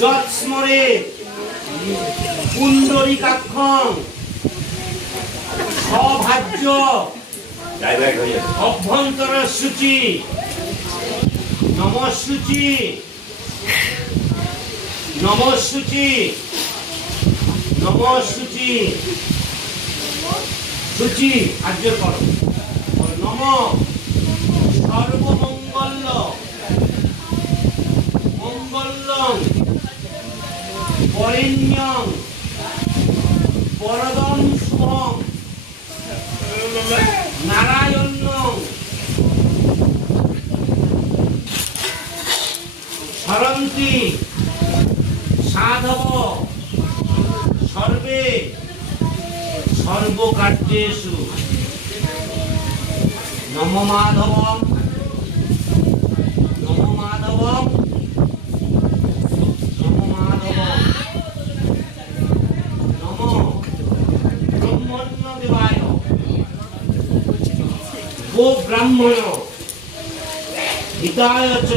যৎস্মরে পুণ্ডরীকাক্ষং সভাজ্য অভ্যন্তর সূচি নমঃসূচি নমঃসূচি নমঃসূচি সূচি আর্য করো নম সর্বমঙ্গল মঙ্গলং বরেণ্যং বরদং শুভং নারায়ণং স্মরন্তি সাধব সর্বে সর্বকার্যেষু নম মাধবম নম মাধবম নম মাধবম নম ব্রহ্মণ্য দেবায় গো ব্রাহ্মণ হিতায় চ